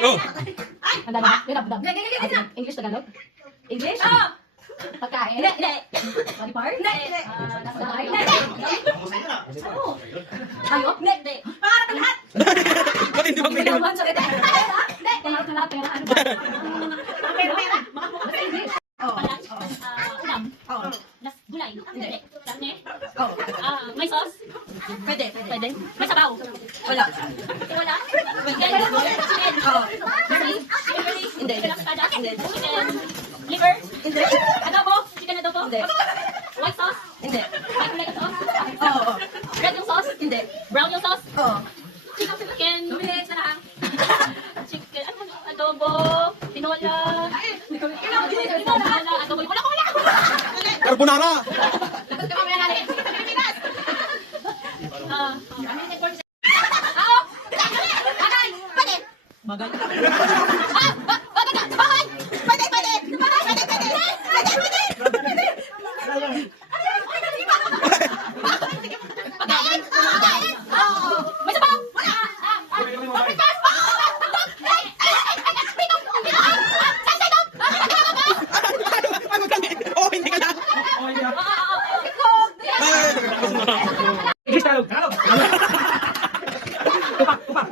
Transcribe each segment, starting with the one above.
Oh. Handa na. English, Tagalog? English? Pagkain? Hindi. Body part? Hindi. Nasa bahay? Hindi. Ano? Hayop? Hindi. Pangarap ka lahat. Ba't hindi Hindi magbigay? naman, sorry. Hindi. Pangarap ka lahat. Pera, ano ba? Pera. Basta English. Ulam. Nas gulay. Hindi. Karne. May sauce. Pwede. May sabaw. Wala. Wala. Chicken. Hindi. Chicken. Chicken liver. Hindi. Adobo. Chicken adobo. Hindi. White sauce. Hindi. White tomato sauce. Oo. Red yung sauce. Hindi. Brown yung sauce. Oo. Chicken. Chicken. Ano? Adobo. Tinola. Tinola. Adobo. Wala ko. Carbonara! Oh, hindi ka lang! English Tagalog! Tupak!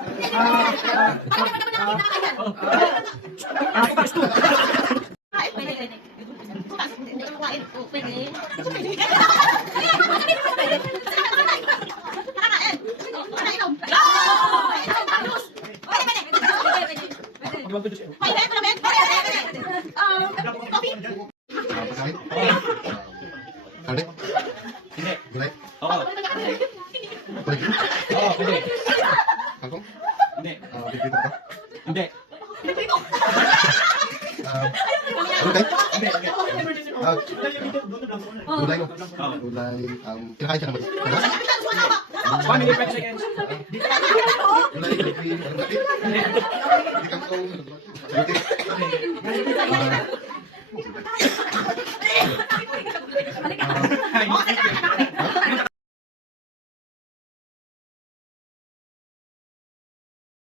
Hindi. Gulay? Oo. Balik? Oo, pwede. Kangkong? Hindi. Pipito ka? Hindi. Ano kayo? Hindi. Gulay mo? Gulay, kinakain siya naman. One minute, 20 seconds. Gulay, hindi kangkong. Hindi.